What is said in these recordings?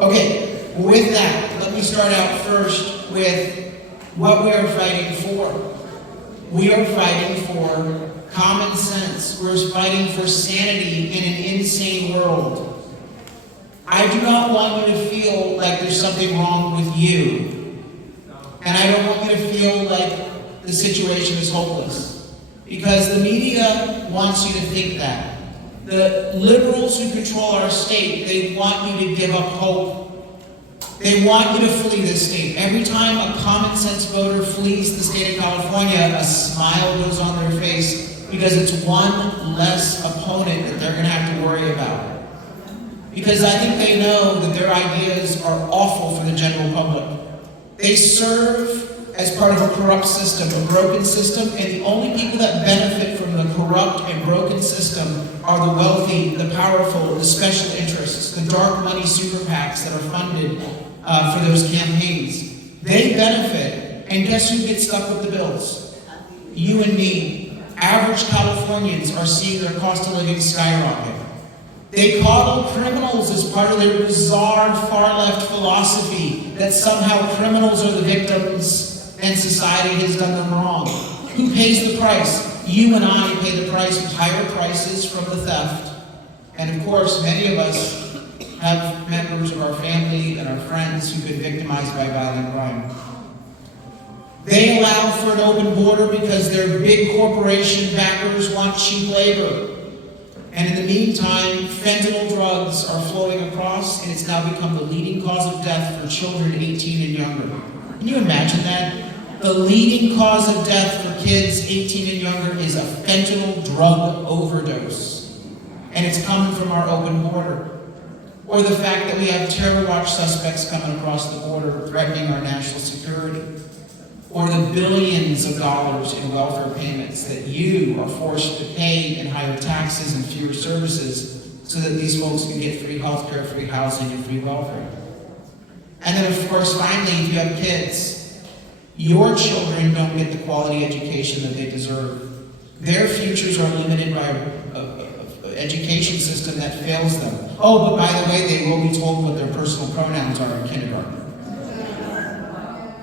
Okay, with that, let me start out first with what we are fighting for. We are fighting for common sense. We're fighting for sanity in an insane world. I do not want you to feel like there's something wrong with you. And I don't want you to feel like the situation is hopeless. Because the media wants you to think that. The liberals who control our state, they want you to give up hope. They want you to flee this state. Every time a common sense voter flees the state of California, a smile goes on their face because it's one less opponent that they're going to have to worry about. Because I think they know that their ideas are awful for the general public. They serve as part of a corrupt system, a broken system, and the only people that benefit from the corrupt and broken system are the wealthy, the powerful, the special interests, the dark money super PACs that are funded for those campaigns. They benefit, and guess who gets stuck with the bills? You and me. Average Californians are seeing their cost of living skyrocket. They coddle criminals as part of their bizarre far-left philosophy that somehow criminals are the victims and society has done them wrong. Who pays the price? You and I pay the price with higher prices from the theft. And of course, many of us have members of our family and our friends who've been victimized by violent crime. They allow for an open border because their big corporation backers want cheap labor. And in the meantime, fentanyl drugs are flowing across, and it's now become the leading cause of death for children 18 and younger. Can you imagine that? The leading cause of death for kids 18 and younger is a fentanyl drug overdose. And it's coming from our open border. Or the fact that we have terror watch suspects coming across the border threatening our national security. Or the billions of dollars in welfare payments that you are forced to pay in higher taxes and fewer services so that these folks can get free health care, free housing, and free welfare. And then, of course, finally, if you have kids, your children don't get the quality education that they deserve. Their futures are limited by an education system that fails them. Oh, but by the way, they will be told what their personal pronouns are in kindergarten.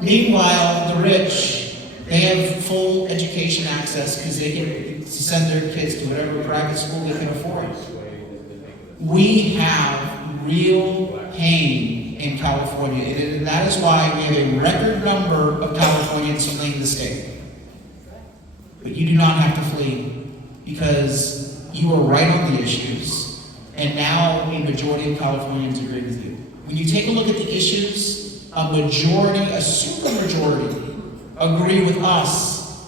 Meanwhile, the rich, they have full education access because they can send their kids to whatever private school they can afford. We have real pain in California, and that is why we have a record number of Californians fleeing the state. But you do not have to flee because you are right on the issues, and now a majority of Californians agree with you. When you take a look at the issues, a majority, a supermajority, agree with us.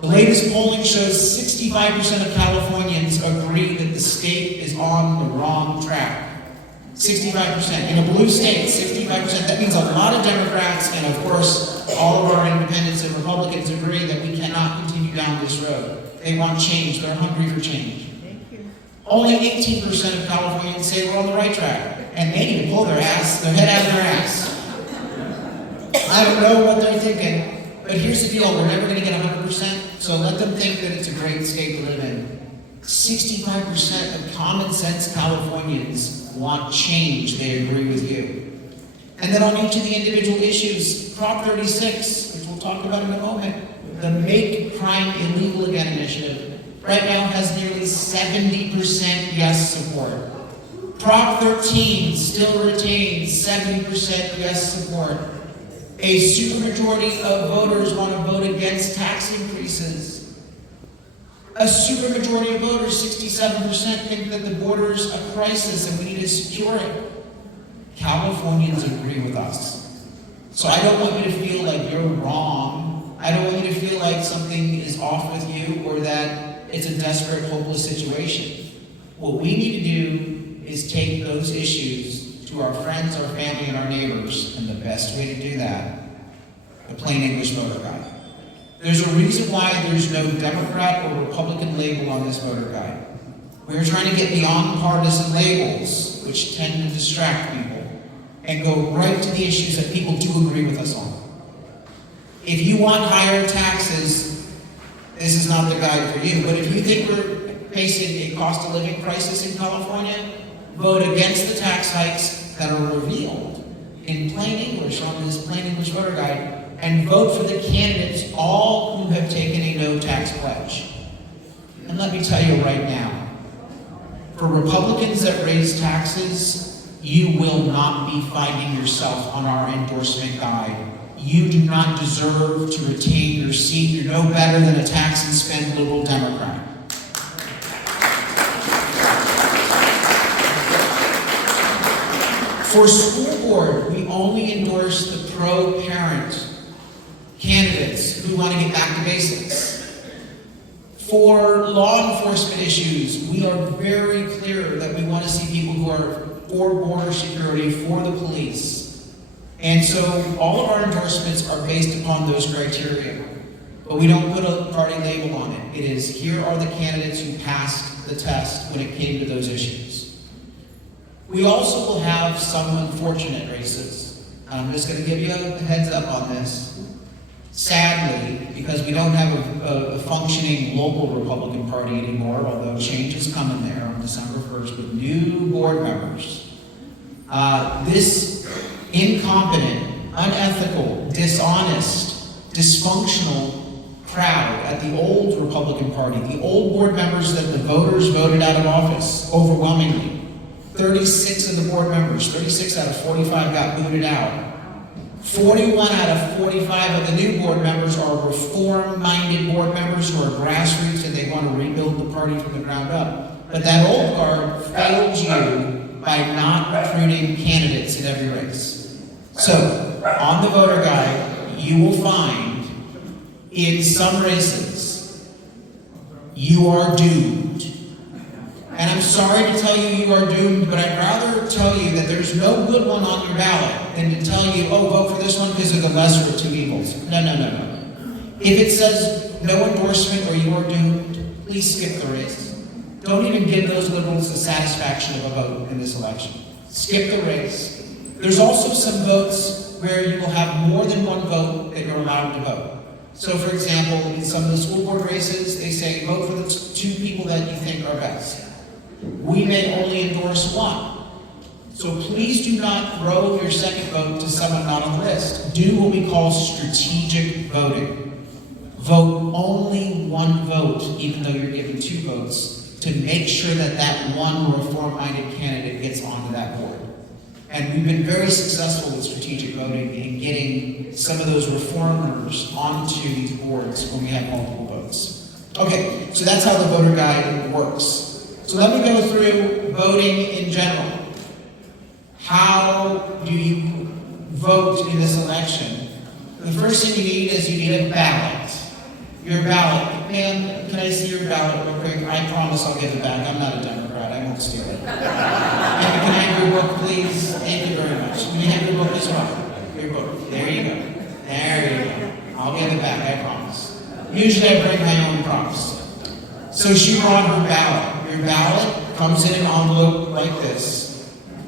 The latest polling shows 65% of Californians agree that the state is on the wrong track. 65%. In a blue state, 65%. That means a lot of Democrats and, of course, all of our independents and Republicans agree that we cannot continue down this road. They want change. They're hungry for change. Only 18% of Californians say we're on the right track. And they need to pull their head out of their ass. I don't know what they're thinking, but here's the deal, we're never going to get 100%, so let them think that it's a great state to live in. 65% of common sense Californians want change, they agree with you. And then on each of the individual issues, Prop 36, which we'll talk about in a moment, the Make Crime Illegal Again initiative, right now has nearly 70% yes support. Prop 13 still retains 70% yes support. A supermajority of voters want to vote against tax increases. A supermajority of voters, 67%, think that the border is a crisis and we need to secure it. Californians agree with us. So I don't want you to feel like you're wrong. I don't want you to feel like something is off with you or that it's a desperate, hopeless situation. What we need to do is take those issues to our friends, our family, and our neighbors, and the best way to do that, the plain English voter guide. There's a reason why there's no Democrat or Republican label on this voter guide. We're trying to get beyond partisan labels, which tend to distract people, and go right to the issues that people do agree with us on. If you want higher taxes, this is not the guide for you, but if you think we're facing a cost of living crisis in California, vote against the tax hikes that are revealed English on this plain English voter guide and vote for the candidates, all who have taken a no tax pledge. And let me tell you right now, for Republicans that raise taxes, you will not be finding yourself on our endorsement guide. You do not deserve to retain your seat. You're no better than a tax and spend liberal Democrat. For school board, we only endorse the pro-parent candidates who want to get back to basics. For law enforcement issues, we are very clear that we want to see people who are for border security, for the police. And so all of our endorsements are based upon those criteria. But we don't put a party label on it. It is, here are the candidates who passed the test when it came to those issues. We also will have some unfortunate races. I'm just going to give you a heads up on this. Sadly, because we don't have a functioning local Republican Party anymore, although change is coming there on December 1st with new board members. This incompetent, unethical, dishonest, dysfunctional crowd at the old Republican Party, the old board members that the voters voted out of office overwhelmingly, 36 of the board members, 36 out of 45 got booted out. 41 out of 45 of the new board members are reform-minded board members who are grassroots and they want to rebuild the party from the ground up. But that old guard failed you by not recruiting candidates in every race. So, on the voter guide, you will find in some races, you are doomed. And I'm sorry to tell you you are doomed, but I'd rather tell you that there's no good one on your ballot than to tell you, oh, vote for this one because they're the lesser of two evils. No. If it says no endorsement or you are doomed, please skip the race. Don't even give those liberals the satisfaction of a vote in this election. Skip the race. There's also some votes where you will have more than one vote that you're allowed to vote. So, for example, in some of the school board races, they say vote for the two people that you think are best. We may only endorse one. So please do not throw your second vote to someone not on the list. Do what we call strategic voting. Vote only one vote, even though you're given two votes, to make sure that that one reform-minded candidate gets onto that board. And we've been very successful with strategic voting in getting some of those reformers onto these boards when we have multiple votes. Okay, so that's how the voter guide works. So let me go through voting in general. How do you vote in this election? The first thing you need is you need a ballot. Your ballot. Ma'am, can I see your ballot real quick? I promise I'll give it back. I'm not a Democrat. I won't steal it. And can I have your book, please? Thank you very much. Can you have your book as well? Your book. There you go. There you go. I'll give it back, I promise. Usually I bring my own props. So she brought her ballot. Your ballot comes in an envelope like this.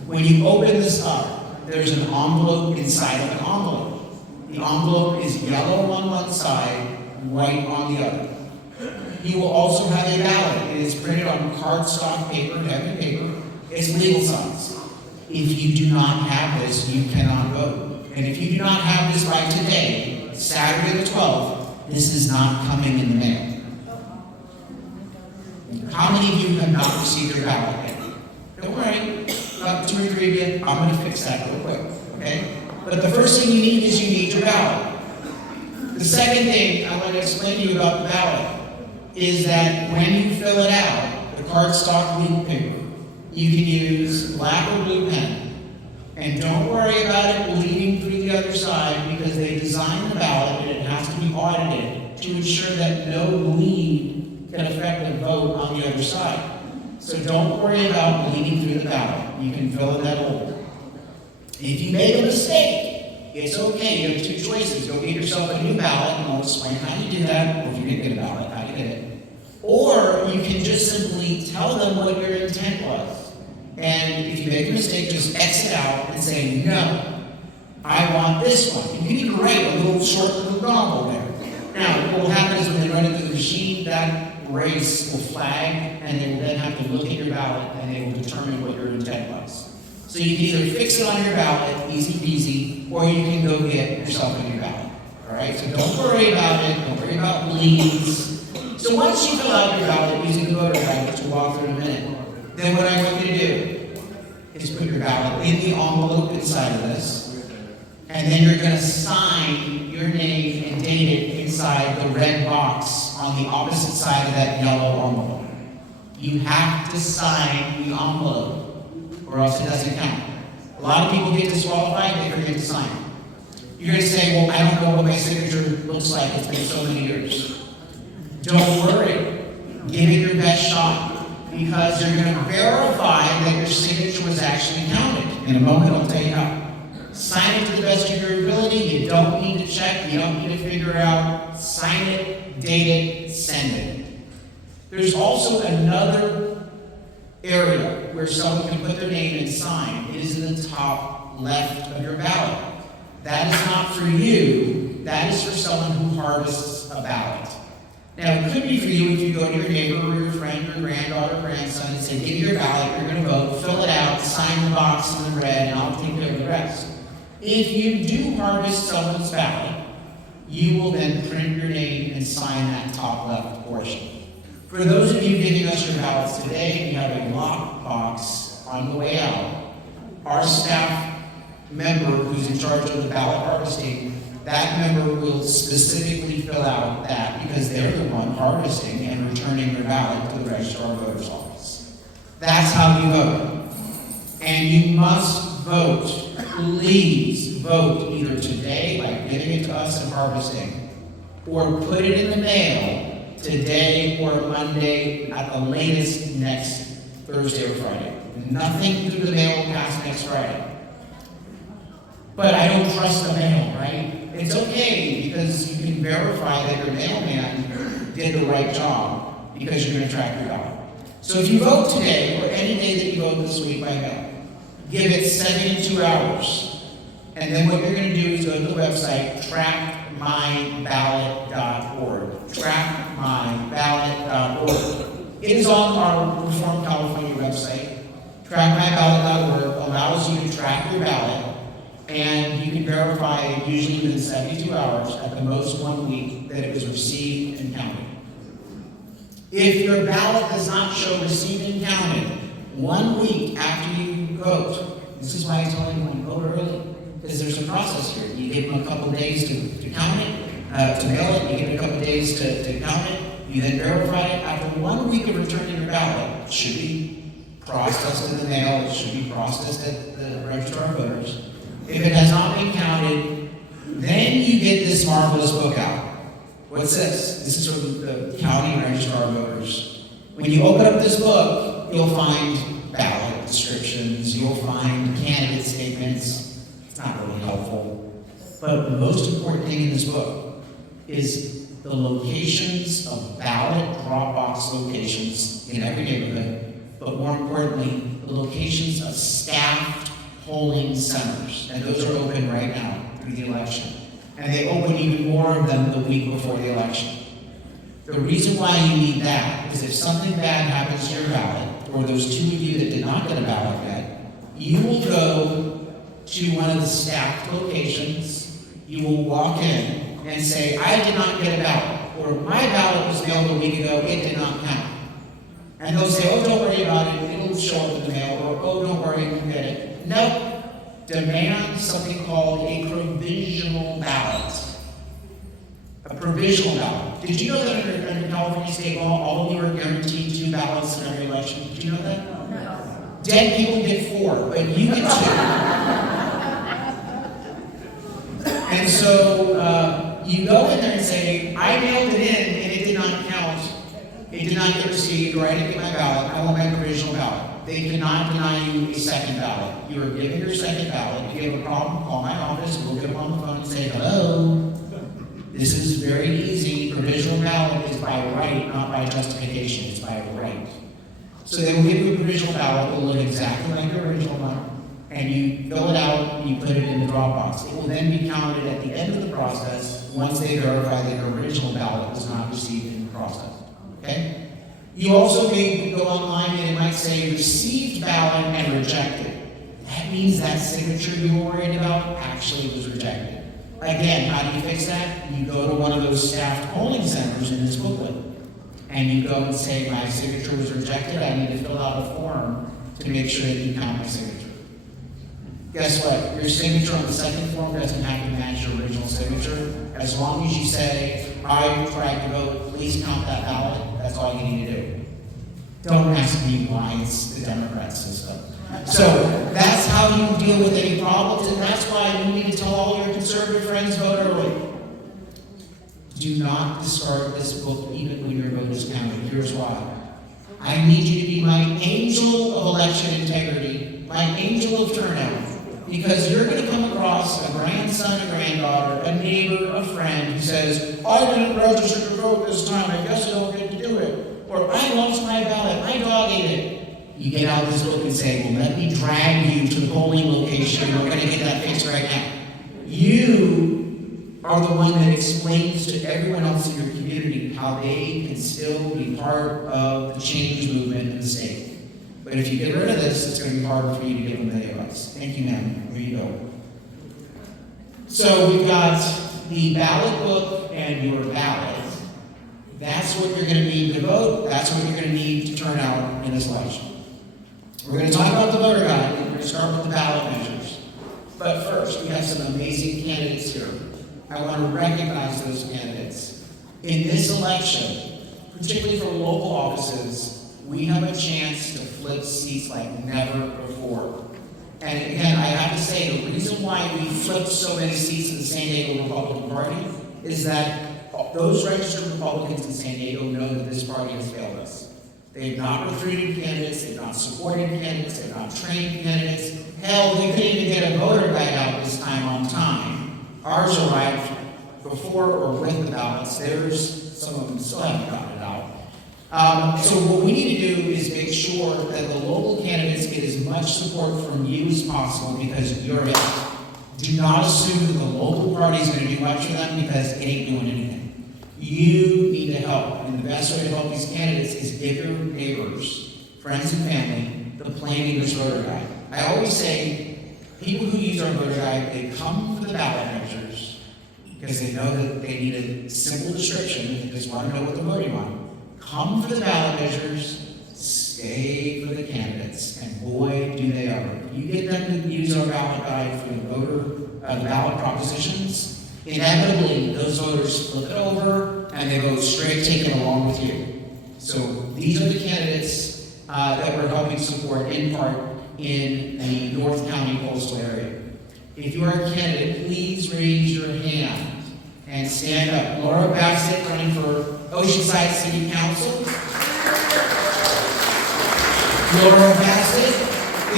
When you open this up, there's an envelope inside of an envelope. The envelope is yellow on one side, white on the other. You will also have a ballot. It is printed on cardstock paper, heavy paper. It's legal size. If you do not have this, you cannot vote. And if you do not have this by today, Saturday the 12th, this is not coming in the mail. How many of you have not received your ballot yet? Don't worry, about 2 or 3 of you, I'm going to fix that real quick, okay? But the first thing you need is you need your ballot. The second thing I want to explain to you about the ballot is that when you fill it out, the cardstock legal paper, you can use black or blue pen. And don't worry about it bleeding through the other side because they designed the ballot and it has to be audited to ensure that no bleed can affect the vote on the other side. So don't worry about bleeding through the ballot. You can fill in that hole. If you made a mistake, it's okay. You have two choices. Go get yourself a new ballot, and I'll explain how you do that, or if you didn't get a ballot, how you did it. Or you can just simply tell them what your intent was. And if you make a mistake, just exit out and say, no, I want this one. You can even write a little short little novel there. Now, what will happen is when they run it through the machine, that race will flag, and they will then have to look at your ballot, and they will determine what your intent was. So you can either fix it on your ballot, easy peasy, or you can go get yourself a new ballot. All right, so don't worry about it. Don't worry about bleeds. So once you fill out your ballot using the voter guide, which we'll walk through in a minute, then what I want you to do is put your ballot in the envelope inside of this, and then you're going to sign your name and date it inside the red box on the opposite side of that yellow envelope. You have to sign the envelope, or else it doesn't count. A lot of people get disqualified, they forget to sign. You're going to say, well, I don't know what my signature looks like, it's been so many years. Don't worry, give it your best shot, because they're going to verify that your signature was actually counted. In a moment, I'll tell you how. Sign it to the best of your ability, you don't need to check, you don't need to figure out, sign it, date it, send it. There's also another area where someone can put their name and sign. It is in the top left of your ballot. That is not for you, that is for someone who harvests a ballot. Now, it could be for you if you go to your neighbor or your friend or granddaughter or grandson and say, give me your ballot, you're going to vote, fill it out, sign the box in the red, and I'll take care of the rest. If you do harvest someone's ballot, you will then print your name and sign that top left portion. For those of you giving us your ballots today, we have a lock box on the way out. Our staff member who's in charge of the ballot harvesting, that member will specifically fill out that because they're the one harvesting and returning their ballot to the registrar of voters office. That's how you vote. And you must vote. Please vote either today by giving it to us and harvesting, or put it in the mail today or Monday at the latest next Thursday or Friday. Nothing through the mail past next Friday. But I don't trust the mail, right? It's okay because you can verify that your mailman did the right job because you're going to track your ballot. So if you vote today or any day that you vote this week by mail, give it 72 hours. And then what you're going to do is go to the website, trackmyballot.org. Trackmyballot.org. It is on our Reform California website. Trackmyballot.org allows you to track your ballot, and you can verify usually within 72 hours, at the most 1 week, that it was received and counted. If your ballot does not show received and counted 1 week after you vote, this is why I tell everyone, vote early, because there's a process here. You give them a couple days to count it, to mail it, you give it a couple days to count it, you then verify it. After 1 week of returning your ballot, it should be processed in the mail, it should be processed at the registrar of voters. If it has not been counted, then you get this marvelous book out. What's this? This is from the county registrar of voters. When you open up this book, you'll find ballot descriptions, you'll find candidate statements. It's not really helpful. But the most important thing in this book is the locations of ballot drop box locations in every neighborhood, but more importantly, the locations of staffed polling centers. And those are open right now through the election. And they open even more of them the week before the election. The reason why you need that is if something bad happens to your ballot, or those two of you that did not get a ballot yet, you will go to one of the staffed locations, you will walk in and say, I did not get a ballot, or my ballot was mailed a week ago, it did not count. And they'll say, oh, don't worry about it, it'll show up in the mail, or oh, don't worry, you get it. No, demand something called a provisional ballot. A provisional ballot. Did you know that under California state law, all of you are guaranteed 2 ballots in every election? Did you know that? No. Dead people get 4, but you get 2. And so you go in there and say, I mailed it in and it did not count. It did not get received, or I didn't get my ballot. I want my provisional ballot. They cannot deny you a second ballot. You are given your second ballot. If you have a problem, call my office. We'll get them on the phone and say, hello. This is very easy. Provisional ballot is by right, not by justification. It's by right. So they will give you a provisional ballot. It will look exactly like your original one. And you fill it out and you put it in the drop box. It will then be counted at the end of the process once they verify that your original ballot was not received in the process. Okay? You also may go online and it might say received ballot and rejected. that means that signature you were worried about actually was rejected. Again, how do you fix that? You go to one of those staffed polling centers in this booklet, and you go and say, my signature was rejected, I need to fill out a form to make sure that you count my signature. Guess what? Your signature on the second form doesn't have to match your original signature. As long as you say, I tried to vote, please count that ballot, that's all you need to do. Don't ask me why it's the Democrat system. So that's how you deal with any problems, and that's why you need to tell all your conservative friends, vote early. Do not discard this book even when your vote is counted. Here's why. I need you to be my angel of election integrity, my angel of turnout, because you're going to come across a grandson, a granddaughter, a neighbor, a friend who says, I didn't register to vote this time, I guess I don't get to do it. Or I lost my ballot, my dog ate it. You get out this book and say, well, let me drag you to the polling location. We're going to get that fixed right now. You are the one that explains to everyone else in your community how they can still be part of the change movement in the state. But if you get rid of this, it's going to be harder for you to give them the advice. Thank you, ma'am. Here you go. So we've got the ballot book and your ballot. That's what you're going to need to vote. That's what you're going to need to turn out in this election. We're going to talk about the voter guide. We're going to start with the ballot measures. But first, we have some amazing candidates here. I want to recognize those candidates. In this election, particularly for local offices, we have a chance to flip seats like never before. And again, I have to say, the reason why we flipped so many seats in the San Diego Republican Party is that those registered Republicans in San Diego know that this party has failed us. They've not recruited candidates, they've not supported candidates, they've not trained candidates. Hell, they couldn't even get a voter guide out this time on time. Ours arrived before or with the ballots. Theirs, some of them still haven't gotten it out. So what we need to do is make sure that the local candidates get as much support from you as possible because you're it. Do not assume that the local party is going to do much for them because it ain't doing anything. You need to help, and the best way to help these candidates is give your neighbors, friends and family, the plain English voter guide. I always say, people who use our voter guide, they come for the ballot measures because they know that they need a simple description, they just want to know what they're voting on. Come for the ballot measures, stay for the candidates, and boy, do they ever. You get them to use our ballot guide for the ballot propositions, inevitably, those voters flip it over and they vote straight, taken along with you. So these are the candidates that we're helping support in part in the North County coastal area. If you are a candidate, please raise your hand and stand up. Laura Bassett running for Oceanside City Council. Laura Bassett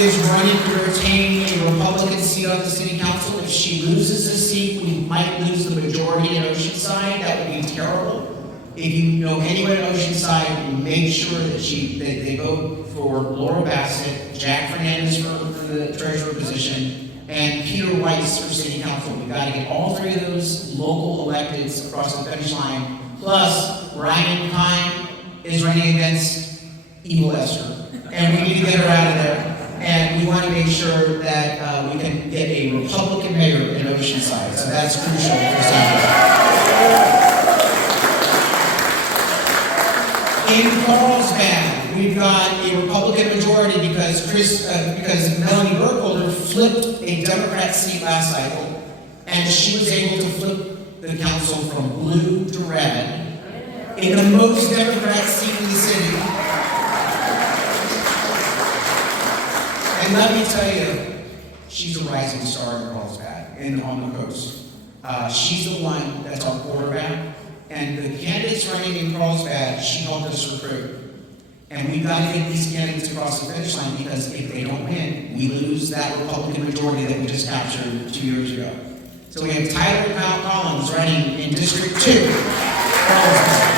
is running to retain a Republican seat on the city council. If she loses this seat, we might lose the majority in Oceanside. That would be terrible. If you know anyone in Oceanside, make sure that they vote for Laura Bassett, Jack Fernandez for the treasurer position, and Peter Weiss for city council. We've got to get all three of those local electeds across the finish line. Plus, Ryan Kine is running against Evil Esther, and we need to get her out of there. And we want to make sure that we can get a Republican mayor in Oceanside. So that's crucial for San In Carlsbad, we've got a Republican majority because Melanie Burkholder flipped a Democrat seat last cycle, and she was able to flip the council from blue to red in the most Democrat seat in the city. And let me tell you, she's a rising star in Carlsbad and on the coast. She's the one that's our quarterback. And the candidates running in Carlsbad, she helped us recruit. And we've got to get these candidates across the finish line because if they don't win, we lose that Republican majority that we just captured 2 years ago. So we have Tyler Collins running in District 2. Carlsbad.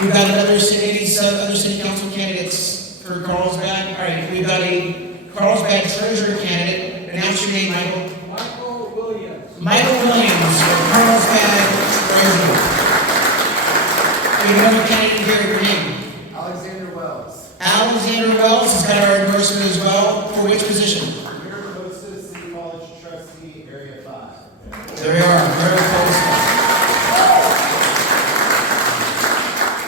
We've got other city council candidates for Carlsbad. All right, we've got a Carlsbad treasurer candidate. Announce your name, Michael. Michael Williams. Michael Williams for Carlsbad treasurer. We have another candidate here. Your name. Alexander Wells has got our endorsement as well. For which position? Mayor Posta, City College Trustee, Area 5. There we are, very close.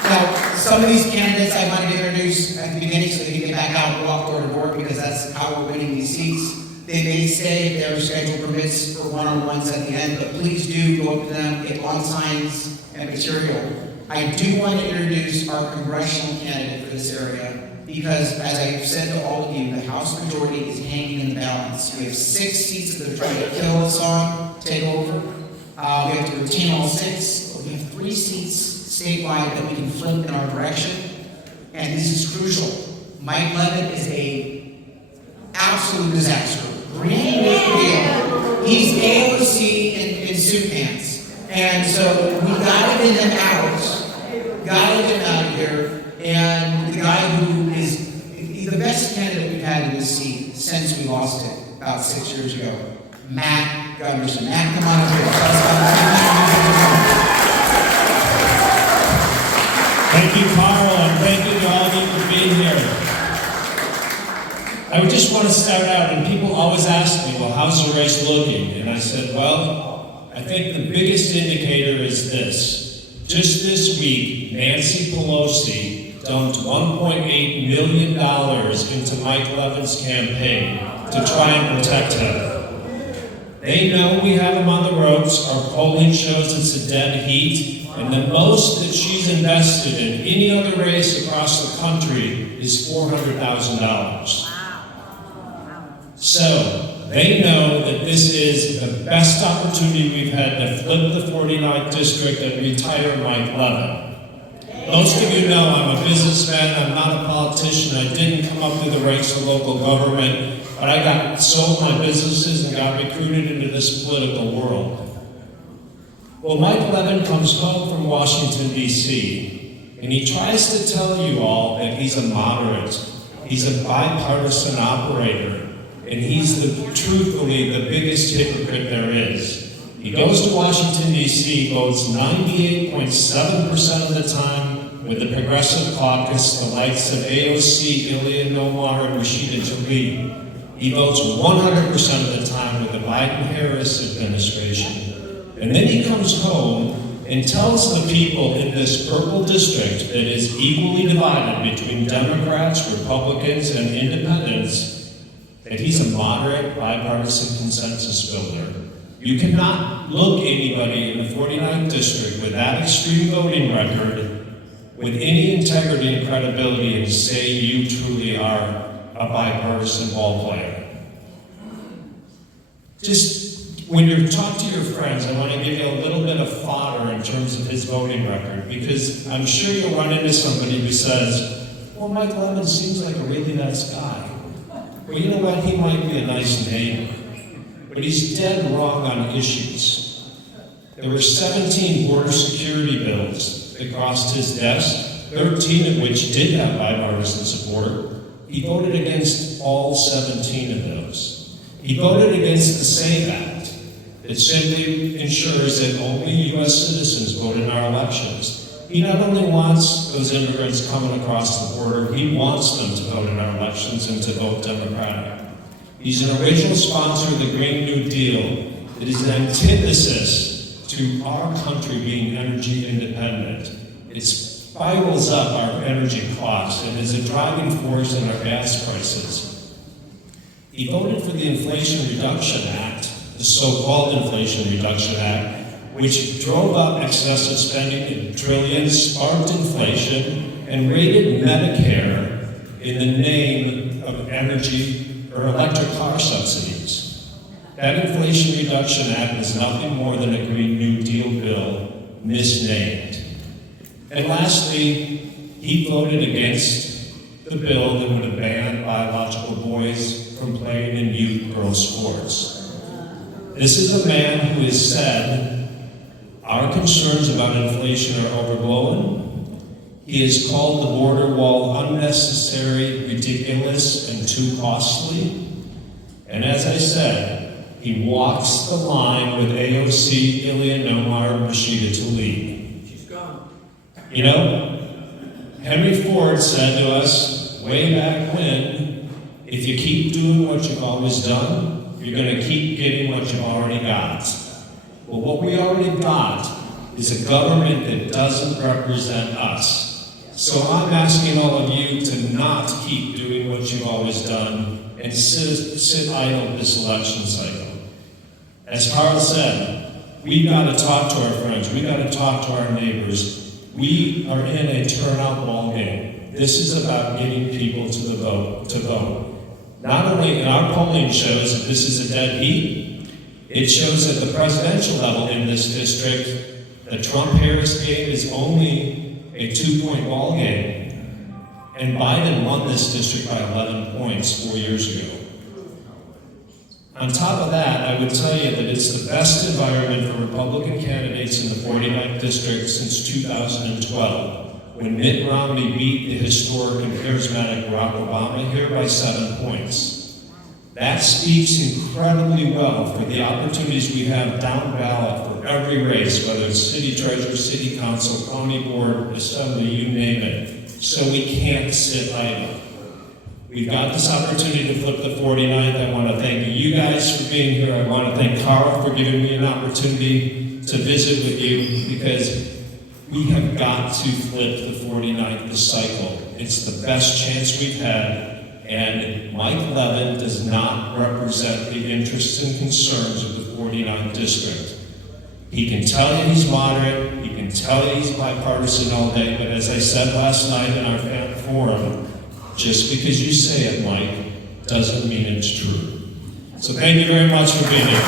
Now, some of these candidates I wanted to introduce at the beginning so they can get back out and walk door to door because that's how we're winning these seats. They may stay if their schedule permits for one-on-ones at the end, but please do go up to them, get lawn signs and material. I do want to introduce our congressional candidate for this area because, as I've said to all of you, the House majority is hanging in the balance. We have 6 seats that they're trying to kill us on, take over. We have to retain all 6. But we have 3 seats statewide that we can flip in our direction, and this is crucial. Mike Levitt is a absolute disaster. Green deal. He's AOC in suit pants, and so we got to get him out. Got to get him out of here. And the guy who is the best candidate we've had in this seat since we lost it about 6 years ago, Matt Gunderson. Matt, come on up here. Tell us about it. Thank you, Carl, and thank you to all of you for being here. I would just want to start out, and people always ask me, well, how's the race looking? And I said, well, I think the biggest indicator is this. Just this week, Nancy Pelosi dumped $1.8 million into Mike Levin's campaign to try and protect him. They know we have him on the ropes. Our polling shows it's a dead heat. And the most that she's invested in any other race across the country is $400,000. So they know that this is the best opportunity we've had to flip the 49th district and retire Mike Levin. Most of you know I'm a businessman, I'm not a politician, I didn't come up through the ranks of local government, but I sold my businesses and got recruited into this political world. Well, Mike Levin comes home from Washington, D.C., and he tries to tell you all that he's a moderate, he's a bipartisan operator, and he's truthfully the biggest hypocrite there is. He goes to Washington, D.C., votes 98.7% of the time with the Progressive Caucus, the likes of AOC, Ilya Nomar, and Rashida Tlaib. He votes 100% of the time with the Biden-Harris administration. And then he comes home and tells the people in this purple district that is equally divided between Democrats, Republicans, and independents that he's a moderate, bipartisan consensus builder. You cannot look anybody in the 49th district with that extreme voting record with any integrity and credibility and say you truly are a bipartisan ball player. Just when you talk to your friends, I want to give you a little bit of fodder in terms of his voting record, because I'm sure you'll run into somebody who says, well, Mike Levin seems like a really nice guy. Well, you know what? He might be a nice neighbor, but he's dead wrong on issues. There were 17 border security bills that crossed his desk, 13 of which did have bipartisan support. He voted against all 17 of those. He voted against the SAVE Act. It simply ensures that only U.S. citizens vote in our elections. He not only wants those immigrants coming across the border, he wants them to vote in our elections and to vote Democratic. He's an original sponsor of the Green New Deal that is an antithesis to our country being energy independent. It spirals up our energy costs and is a driving force in our gas prices. He voted for the Inflation Reduction Act, the so-called Inflation Reduction Act, which drove up excessive spending in trillions, sparked inflation, and raided Medicare in the name of energy or electric car subsidies. That Inflation Reduction Act is nothing more than a Green New Deal bill misnamed. And lastly, he voted against the bill that would have banned biological boys from playing in youth girls sports. This is a man who has said our concerns about inflation are overblown. He has called the border wall unnecessary, ridiculous, and too costly. And as I said, he walks the line with AOC, Ilya Nomar, and Rashida Tlaib. She's gone. You know, Henry Ford said to us, way back when, if you keep doing what you've always done, you're going to keep getting what you've already got. Well, what we already got is a government that doesn't represent us. So I'm asking all of you to not keep doing what you've always done and sit idle this election cycle. As Carl said, we've got to talk to our friends, we've got to talk to our neighbors. We are in a turnout ball game. This is about getting people to vote. Not only in our polling shows that this is a dead heat, it shows at the presidential level in this district, the Trump-Harris game is only a 2-point ball game. And Biden won this district by 11 points 4 years ago. On top of that, I would tell you that it's the best environment for Republican candidates in the 49th district since 2012, when Mitt Romney beat the historic and charismatic Barack Obama here by 7 points. That speaks incredibly well for the opportunities we have down ballot for every race, whether it's city treasurer, city council, county board, assembly, you name it. So we can't sit idle. We've got this opportunity to flip the 49th. I want to thank you guys for being here. I want to thank Carl for giving me an opportunity to visit with you, because we have got to flip the 49th this cycle. It's the best chance we've had, and Mike Levin does not represent the interests and concerns of the 49th district. He can tell you he's moderate, he can tell you he's bipartisan all day, but as I said last night in our fan forum, just because you say it, Mike, doesn't mean it's true. So thank you very much for being here.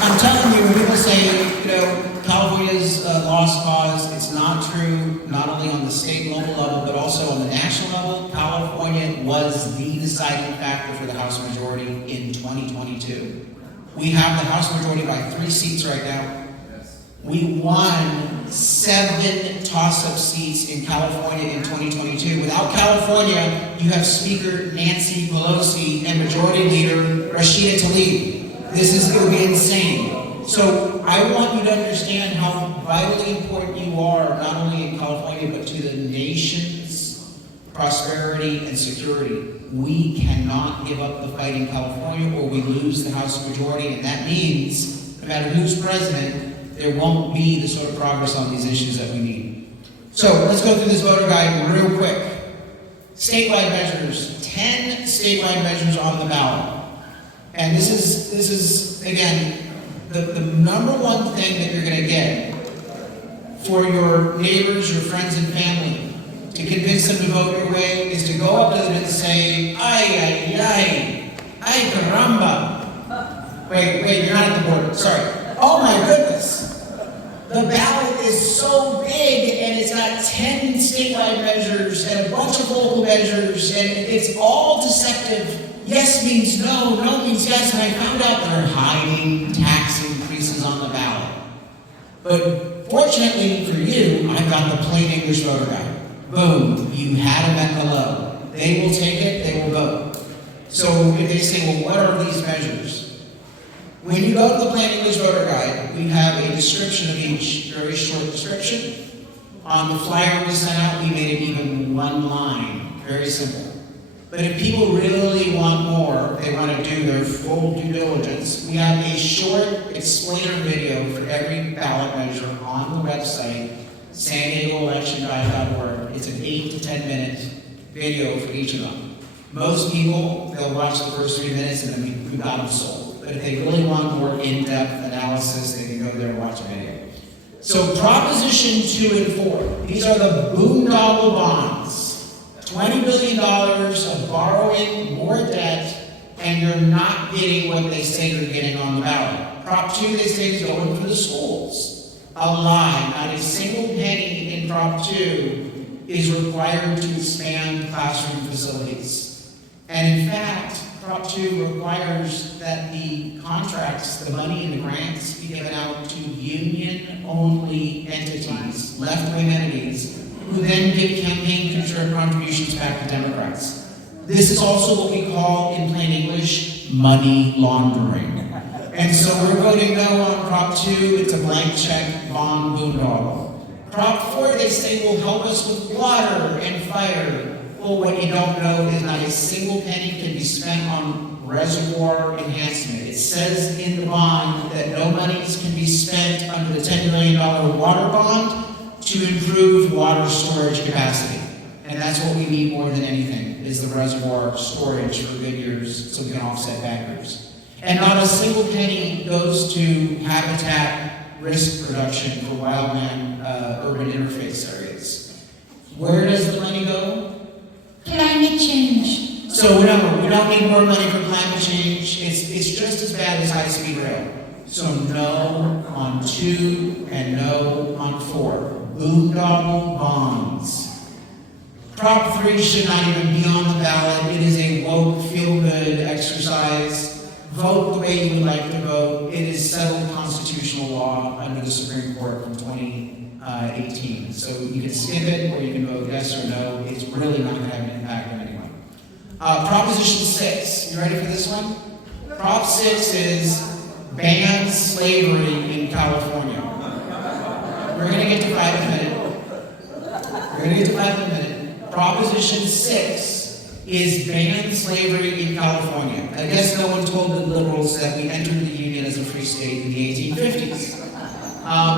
I'm telling you, when people say, California's a lost cause, it's not true, not only on the state and local level, but also on the national level. California was the deciding factor for the House majority in 2022. We have the House majority by 3 seats right now. We won 7 toss-up seats in California in 2022. Without California, you have Speaker Nancy Pelosi and Majority Leader Rashida Tlaib. This is going to be insane. So I want you to understand how vitally important you are, not only in California, but to the nation's prosperity and security. We cannot give up the fight in California, or we lose the House majority, and that means no matter who's president, there won't be the sort of progress on these issues that we need. So let's go through this voter guide real quick. Statewide measures, 10 statewide measures on the ballot. And this is again, the number one thing that you're gonna get for your neighbors, your friends and family, to convince them to vote your way, is to go up to them and say, ay caramba. Wait, you're not at the border, sorry. Oh my goodness. The ballot is so big, and it's got 10 statewide measures and a bunch of local measures, and it's all deceptive. Yes means no, no means yes, and I found out they're hiding tax increases on the ballot. But fortunately for you, I've got the plain English voter guide. Boom, you had them at hello. They will take it, they will vote. So if they say, well, what are these measures? When you go to the plain English voter guide, we have a description of each, very short description. On the flyer we sent out, we made it even 1 line, very simple. But if people really want more, they want to do their full due diligence, we have a short explainer video for every ballot measure on the website, SanDiegoElectionGuide.org. It's an 8 to 10 minute video for each of them. Most people, they'll watch the first 3 minutes and then we've got them sold. But if they really want more in-depth analysis, they can go there and watch a video. So Proposition 2 and 4, these are the boondoggle bonds. $20 billion of borrowing, more debt, and you're not getting what they say you're getting on the ballot. Prop 2, they say, is going for the schools. A lie. Not a single penny in Prop 2 is required to expand classroom facilities. And in fact, Prop 2 requires that the contracts, the money and the grants, be given out to union-only entities, left-wing entities, who then give campaign future contributions back to Democrats. This is also what we call, in plain English, money laundering. And so we're voting no on Prop 2. It's a blank check bond boondoggle. Prop 4, they say, will help us with water and fire. Well, what you don't know is not a single penny can be spent on reservoir enhancement. It says in the bond that no monies can be spent under the $10 million water bond to improve water storage capacity. And that's what we need more than anything, is the reservoir storage for good years so we can offset bad years. And not a single penny goes to habitat risk reduction for wildland urban interface areas. Where does the money go? Climate change. So remember, we don't need more money for climate change. It's just as bad as high-speed rail. So no on 2 and no on 4. Boondoggle bonds. Prop 3 should not even be on the ballot. It is a woke, feel-good exercise. Vote the way you would like to vote. It is settled constitutional law under the Supreme Court from 2018. So you can skip it, or you can vote yes or no. It's really not going to have an impact on anyone. Proposition 6. You ready for this one? Prop 6 is ban slavery in California. We're going to get to 5 in a minute. Proposition 6 is ban slavery in California. I guess no one told the liberals that we entered the Union as a free state in the 1850s.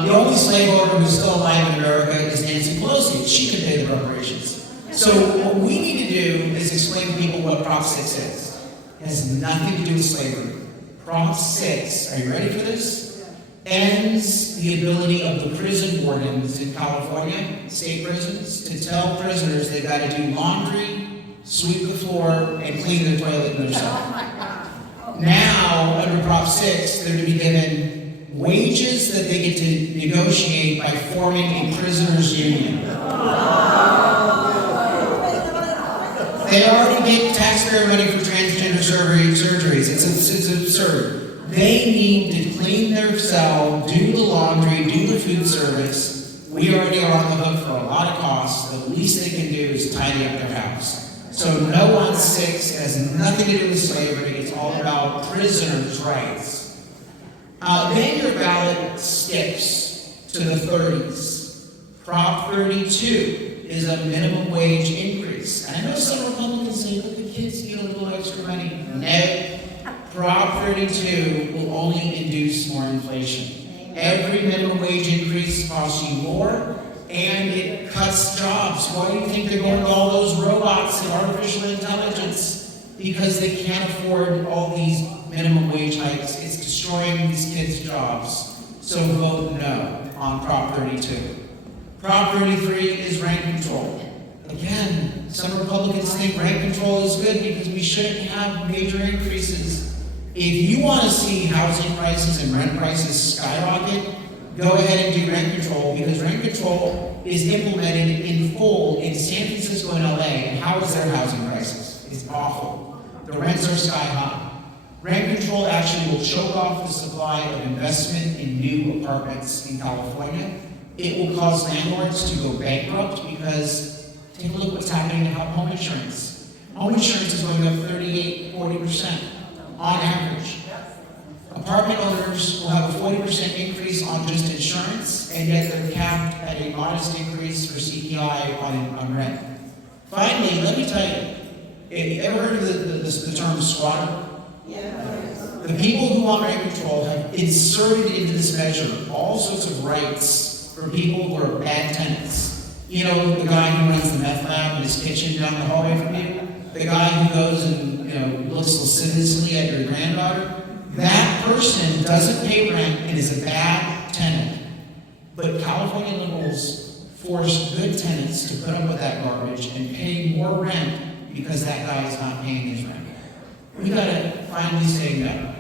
The only slave owner who's still alive in America is Nancy Pelosi. She can pay the reparations. So what we need to do is explain to people what Prop 6 is. It has nothing to do with slavery. Prop 6, are you ready for this? Ends the ability of the prison wardens in California, state prisons, to tell prisoners they've got to do laundry, sweep the floor, and clean their toilet in their cell. Now, under Prop 6, they're to be given wages that they get to negotiate by forming a prisoners' union. They already get taxpayer money for transgender surgeries. It's absurd. They need to clean their cell, do the laundry, do the food service. We already are on the hook for a lot of costs. The least they can do is tidy up their house. So no on 6 has nothing to do with slavery. It's all about prisoners' rights. Then your ballot skips to the 30s. Prop 32 is a minimum wage increase. And I know some Republicans say, look, the kids need a little extra money. No. Prop 32 will only induce more inflation. Every minimum wage increase costs you more, and it cuts jobs. Why do you think they're going to all those robots and artificial intelligence? Because they can't afford all these minimum wage hikes. It's destroying these kids' jobs. So vote no on Prop 32. Prop 33 is rent control. Again, some Republicans think rent control is good because we shouldn't have major increases. If you want to see housing prices and rent prices skyrocket, go ahead and do rent control, because rent control is implemented in full in San Francisco and LA. And how is their housing prices? It's awful. The rents are sky high. Rent control actually will choke off the supply of investment in new apartments in California. It will cause landlords to go bankrupt because take a look what's happening to home insurance. Home insurance is going up 38-40%. On average. Apartment owners will have a 40% increase on just insurance, and yet they're capped at a modest increase for CPI on rent. Finally, let me tell you ever heard of the term squatter? Yeah. The people who want rent control have inserted into this measure all sorts of rights for people who are bad tenants. You know, the guy who runs the meth lab in his kitchen down the hallway from you? The guy who goes and looks lasciviously at your granddaughter, that person doesn't pay rent and is a bad tenant. But California liberals force good tenants to put up with that garbage and pay more rent because that guy is not paying his rent. We gotta finally say no.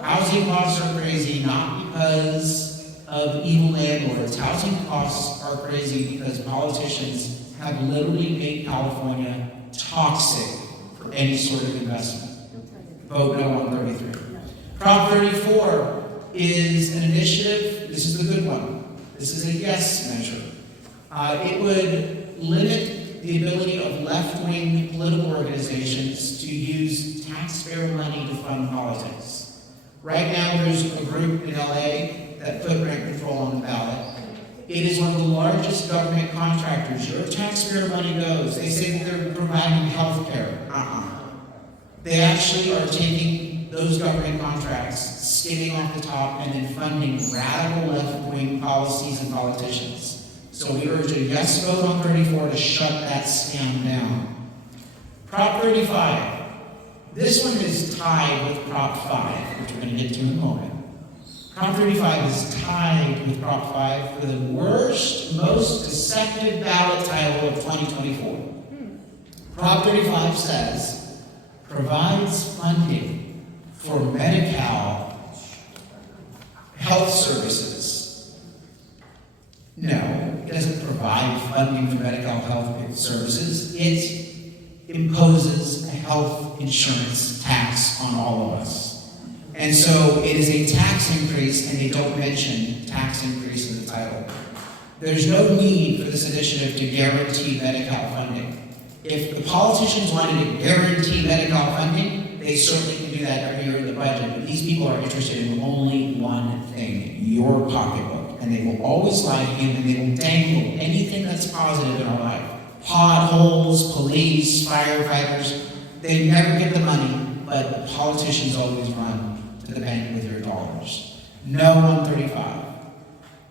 Housing costs are crazy, not because of evil landlords. Housing costs are crazy because politicians have literally made California toxic for any sort of investment. Vote no on 33. Prop 34 is an initiative. This is the good one. This is a yes measure. It would limit the ability of left-wing political organizations to use taxpayer money to fund politics. Right now, there's a group in LA that put rent control on the ballot. It is one of the largest government contractors. Your taxpayer money goes. They say that they're providing health care. They actually are taking those government contracts, skimming off the top, and then funding radical left-wing policies and politicians. So we urge a yes vote on 34 to shut that scam down. Prop 35. This one is tied with Prop 5, which we're going to get to in a moment. Prop 35 is tied with Prop 5 for the worst, most deceptive ballot title of 2024. Prop 35 says, provides funding for Medi-Cal health services. No, it doesn't provide funding for Medi-Cal health services. It imposes a health insurance tax on all of us. And so it is a tax increase, and they don't mention tax increase in the title. There's no need for this initiative to guarantee Medi-Cal funding. If the politicians wanted to guarantee Medi-Cal funding, they certainly can do that every year in the budget. But these people are interested in only one thing, your pocketbook. And they will always lie to you, and they will dangle anything that's positive in our life. Potholes, police, firefighters, they never get the money, but the politicians always run to the bank with your dollars. No 135.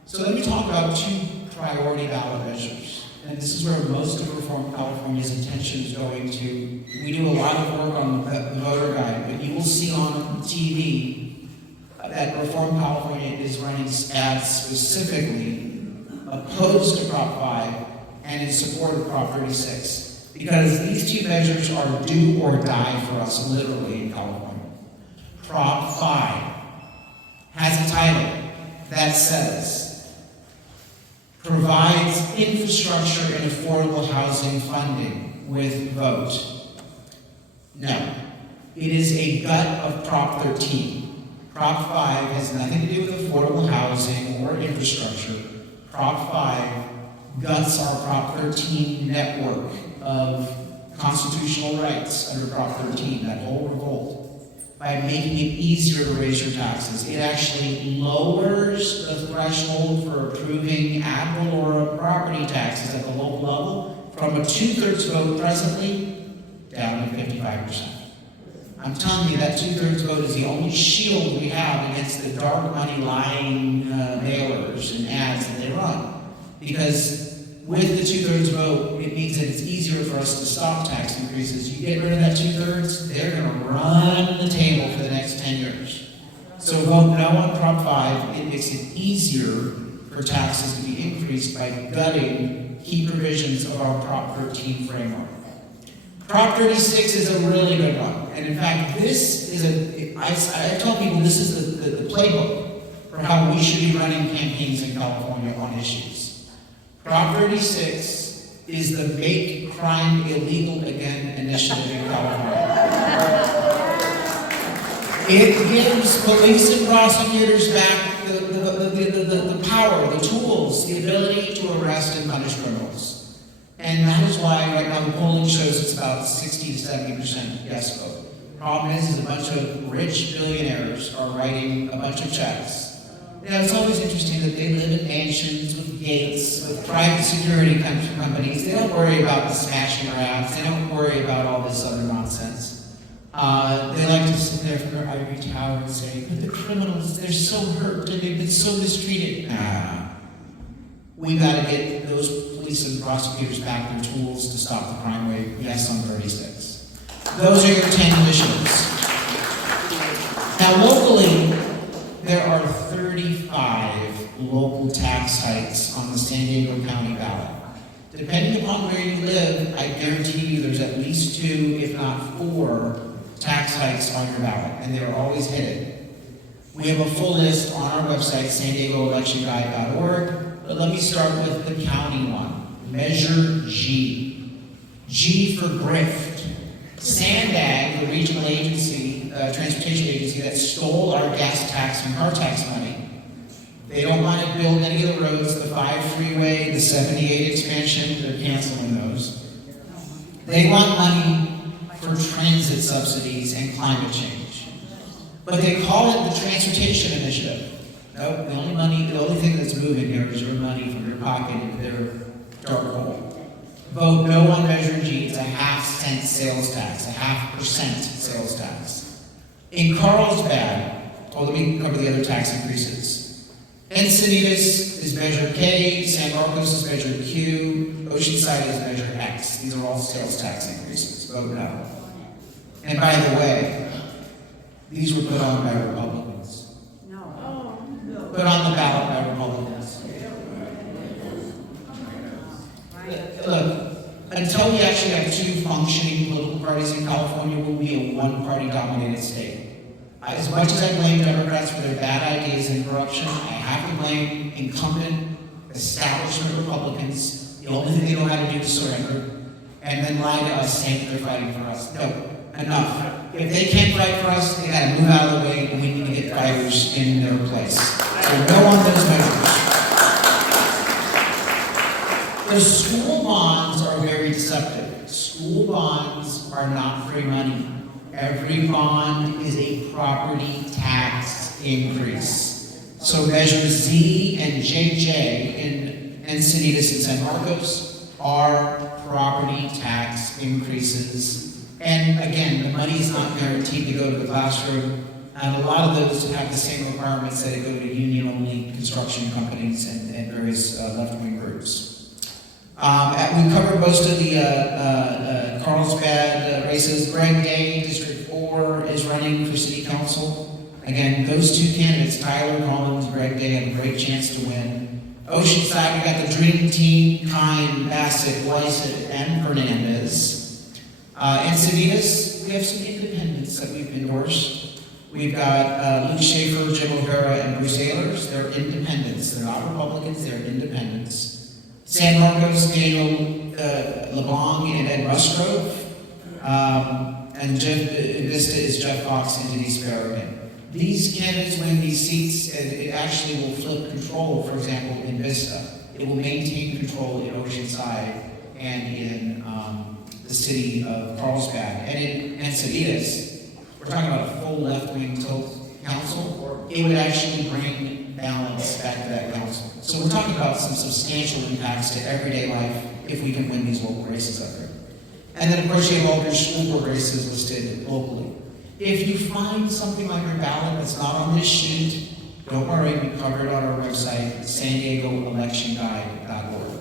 So let me talk about two priority ballot measures. And this is where most of Reform California's attention is going to. We do a lot of work on the voter guide, but you will see on TV that Reform California is running ads specifically opposed to Prop 5 and in support of Prop 36. Because these two measures are do or die for us, literally, in California. Prop 5 has a title that says, provides infrastructure and affordable housing funding with vote. No, it is a gut of Prop 13. Prop 5 has nothing to do with affordable housing or infrastructure. Prop 5 guts our Prop 13 network of constitutional rights under Prop 13, that whole revolt, by making it easier to raise your taxes. It actually lowers the threshold for approving ad valorem property taxes at the local level from a 2/3 vote presently down to 55%. I'm telling you, that 2/3 vote is the only shield we have against the dark money lying mailers and ads that they run. Because with the 2/3 vote, it means that it's easier for us to stop tax increases. You get rid of that 2/3, they're going to run the table for the next 10 years. So vote no on Prop 5. It makes it easier for taxes to be increased by gutting key provisions of our Prop 13 framework. Prop 36 is a really good one. And in fact, this is I tell people this is the playbook for how we should be running campaigns in California on issues. Prop 36 is the Make Crime Illegal Again initiative in California. It gives police and prosecutors back the power, the tools, the ability to arrest and punish criminals. And that is why right now the polling shows it's about 60 to 70% yes vote. Problem is a bunch of rich billionaires are writing a bunch of checks. You know, it's always interesting that they live in mansions with gates, with private security companies. They don't worry about the smashing rafts. They don't worry about all this other nonsense. They like to sit there from their ivory tower and say, but the criminals, they're so hurt and they've been so mistreated. We got to get those police and prosecutors back their tools to stop the crime wave. Yes on 36. Those are your 10 initiatives. Now locally, there are 35 local tax hikes on the San Diego County ballot. Depending upon where you live, I guarantee you there's at least 2, if not 4, tax hikes on your ballot, and they're always hidden. We have a full list on our website, sandiegoelectionguide.org, but let me start with the county one. Measure G. G for grift. Sandag, the regional agency, transportation agency that stole our gas tax and car tax money. They don't want to build any of the roads, the 5 freeway, the 78 expansion, they're canceling those. They want money for transit subsidies and climate change. But they call it the Transportation Initiative. No, the only thing that's moving here is your money from your pocket into their dark hole. Vote no on Measure G. It's a 0.5 cent sales tax, a 0.5% sales tax. In Carlsbad, let me cover the other tax increases. Encinitas is Measure K, San Marcos is Measure Q, Oceanside is Measure X. These are all sales tax increases. Vote no. And by the way, these were put on by Republicans. Put on the ballot by Republicans. Look, until we actually have 2 functioning political parties in California, we'll be a one-party dominated state. As much as I blame Democrats for their bad ideas and corruption, I have to blame incumbent establishment Republicans. The only thing they know how to do is surrender, and then lie to us saying they're fighting for us. No, enough. If they can't fight for us, they gotta move out of the way, and we need to get fighters in their place. So no on those measures. The school bonds are very deceptive. School bonds are not free money. Every bond is a property tax increase. So Measure Z and JJ in Encinitas and San Marcos are property tax increases. And again, the money is not guaranteed to go to the classroom. And a lot of those have the same requirements that go to union-only construction companies and various left-wing groups. We covered most of the Carlsbad races. Greg Day, District 4, is running for City Council. Again, those 2 candidates, Tyler Collins, Greg Day, have a great chance to win. Oceanside, we got the Dream Team, Kine, Bassett, Weissett, and Hernandez. Encinitas, we have some independents that we've endorsed. We've got Luke Schaefer, Jim O'Hara, and Bruce Ehlers. They're independents. They're not Republicans, they're independents. San Marcos, Daniel LeBong and Ed Musgrove. And Vista is Jeff Fox and Denise Farragut. These candidates win these seats, and it actually will flip control, for example, in Vista. It will maintain control in Oceanside and in the city of Carlsbad. And in Encinitas, we're talking about a full left-wing tilt council. It would actually bring balance back to that council. So we're talking about some substantial impacts to everyday life if we can win these local races up here. And then, of course, you have all your school board races listed locally. If you find something like your ballot that's not on this sheet, don't worry, we cover it on our website, San Diego Election Guide.org.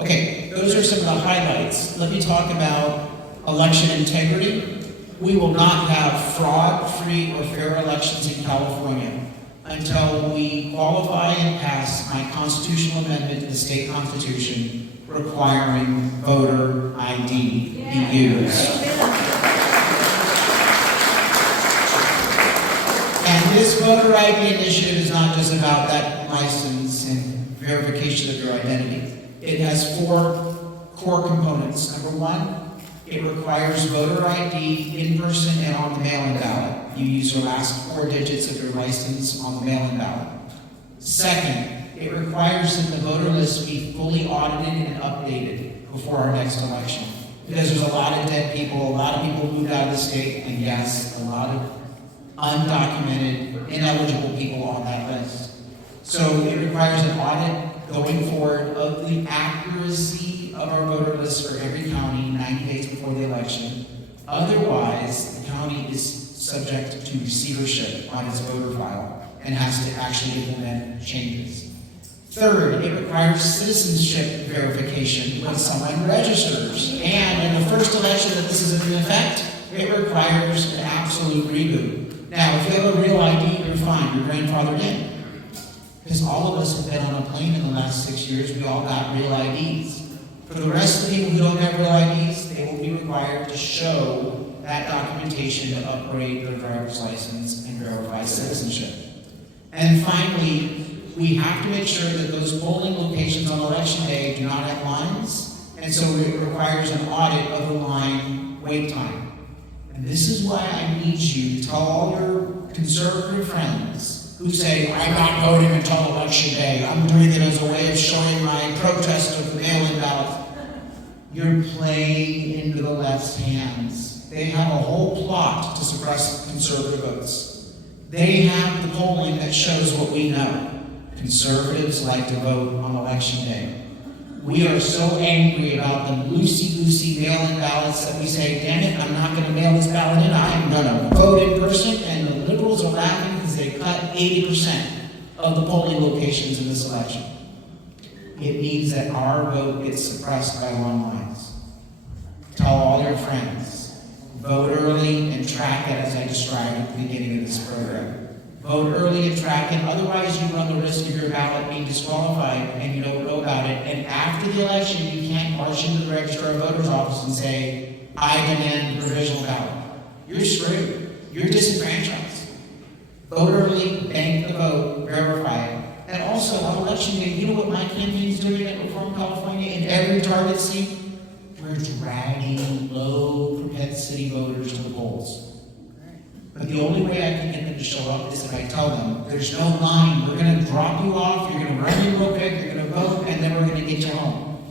Okay, those are some of the highlights. Let me talk about election integrity. We will not have fraud, free, or fair elections in California until we qualify and pass my constitutional amendment to the state constitution requiring voter ID be used. And this voter ID initiative is not just about that license and verification of your identity. It has 4 core components. Number 1, it requires voter ID in person and on the mail-in ballot. You use your last 4 digits of your license on the mail-in ballot. Second, it requires that the voter list be fully audited and updated before our next election. Because there's a lot of dead people, a lot of people moved out of the state, and yes, a lot of undocumented, ineligible people on that list. So it requires an audit going forward of the accuracy of our voter list for every county 90 days before the election. Otherwise, the county is subject to receivership on its voter file and has to actually implement changes. Third, it requires citizenship verification when someone registers. And in the first election that this is in effect, it requires an absolute reboot. Now, if you have a real ID, you're fine, you're grandfathered in. Because all of us have been on a plane in the last 6 years, we all got real IDs. For the rest of the people who don't have real IDs, they will be required to show that documentation to upgrade their driver's license and verify citizenship. And finally, we have to make sure that those polling locations on election day do not have lines, and so it requires an audit of the line wait time. And this is why I need you to tell all your conservative friends who say, I'm not voting until election day, I'm doing it as a way of showing my protest of the mail-in ballot. You're playing into the left's hands. They have a whole plot to suppress conservative votes. They have the polling that shows what we know. Conservatives like to vote on election day. We are so angry about the loosey-goosey mail-in ballots that we say, damn it, I'm not gonna mail this ballot in, I'm gonna vote in person, and the liberals are laughing because they cut 80% of the polling locations in this election. It means that our vote gets suppressed by long lines. Tell all your friends, vote early and track it as I described at the beginning of this program. Vote early and track it, otherwise you run the risk of your ballot being disqualified and you don't know about it. And after the election, you can't march into the registrar of voters office and say, I demand the provisional ballot. You're screwed. You're disenfranchised. Vote early, bank the vote, verify it. And also, on election day, you know what my campaign's doing at Reform California in every target seat? We're dragging low propensity voters to the polls. But the only way I can get them to show up is if I tell them, there's no line, we're gonna drop you off, you're gonna run in real quick, you're gonna vote, and then we're gonna get you home.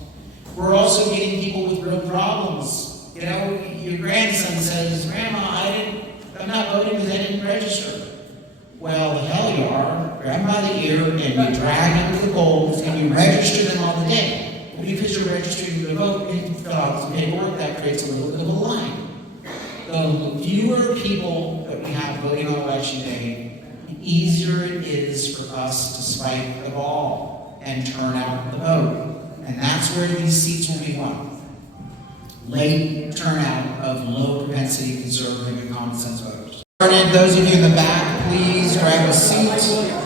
We're also getting people with real problems. You know, your grandson says, Grandma, I'm not voting because I didn't register. Well, the hell you are. Grab them by the ear and you drag them to the polls and you register them on the day. Well, because you're registering to vote and fill out some paperwork, that creates a little bit of a line. The fewer people that we have voting on election day, the easier it is for us to spike the ball and turn out the vote. And that's where these seats will be won. Late turnout of low propensity conservative and common sense voters. Those of you in the back, please grab a seat.